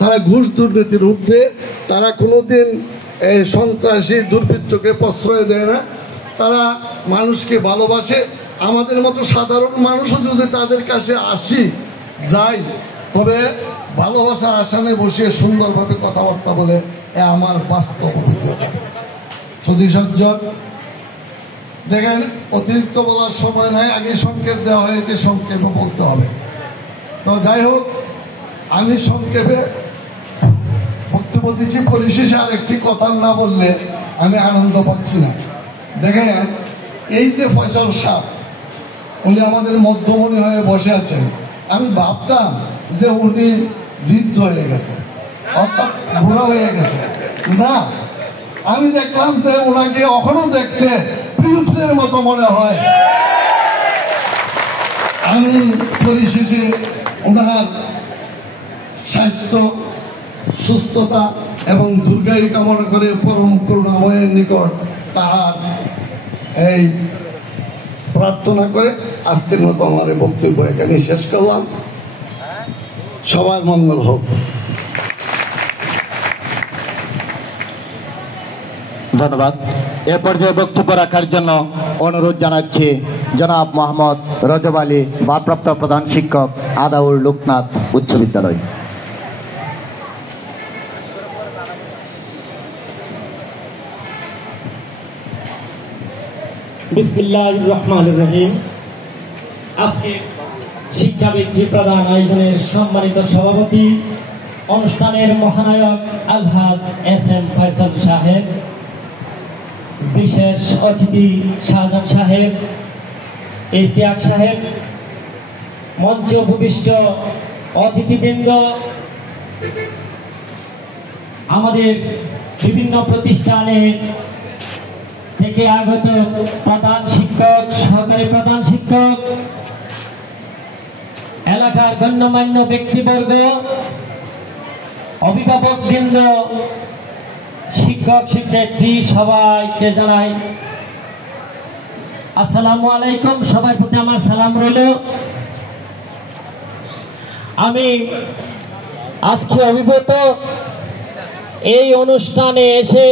তারা ঘুষ দুর্নীতির ঊর্ধ্বে, তারা কোনোদিন এই সন্ত্রাসী দুর্বৃত্তকে প্রশ্রয় দেয় না, তারা মানুষকে ভালোবাসে। আমাদের মতো সাধারণ মানুষও যদি তাদের কাছে যাই, তবে ভালোবাসার আসনে বসিয়ে সুন্দরভাবে কথাবার্তা বলে, আমার বাস্তব অভিজ্ঞতা। সুধী সজ্জন, দেখেন অতিরিক্ত বলার সময় নাই, আগে সংকেত দেওয়া হয়েছে, সংক্ষেপে বলতে হবে। তো যাই হোক, আমি সংক্ষেপে বক্তব্য দিচ্ছি। পরিশেষে আরেকটি কথা না বললে আমি আনন্দ পাচ্ছি না। দেখেন, এই যে ফয়সাল সাহেব, উনি আমাদের মধ্যমণি হয়ে বসে আছেন। আমি ভাবতাম যে উনি বৃদ্ধ হয়ে গেছে, অর্থাৎ বুড়া হয়ে গেছে। না, আমি দেখলাম যে ওনাকে এখনো দেখতে প্রিন্সের মতো মনে হয়। আমি পরিশেষে ওনার স্বাস্থ্য, সুস্থতা এবং দীর্ঘায়ু কামনা করে পরম করুণাময়ের নিকট তাহার এই প্রার্থনা করে আজকের মতো আমার বক্তব্য এখানে শেষ করলাম। সবার মঙ্গল হোক। ধন্যবাদ। এ পর্যায়ে বক্তব্য রাখার জন্য অনুরোধ জানাচ্ছি জনাব মোহাম্মদ রজব আলী, ভারপ্রাপ্ত প্রধান শিক্ষক, আদাউল লোকনাথ উচ্চ বিদ্যালয়। বিসমিল্লাহির রহমানির রহিম। আজকে শিক্ষাবৃত্তি প্রদান আয়োজনের সম্মানিত সভাপতি, অনুষ্ঠানের মহানায়ক আলহাজ এস.এম. ফয়সাল সাহেব, বিশেষ অতিথি শাহজাহান সাহেব, ইশতিয়াক সাহেব, মঞ্চে উপবিষ্ট অতিথিবৃন্দ, আমাদের বিভিন্ন প্রতিষ্ঠানে থেকে আগত প্রধান শিক্ষক, সহকারী প্রধান শিক্ষক, এলাকার গণ্যমান্য ব্যক্তিবর্গ, অভিভাবকবৃন্দ, শিক্ষক শিক্ষার্থী, সবাইকে জানাই আসসালামু আলাইকুম। সবার প্রতি আমার সালাম রইল। আমি আজকে অভিভূত এই অনুষ্ঠানে এসে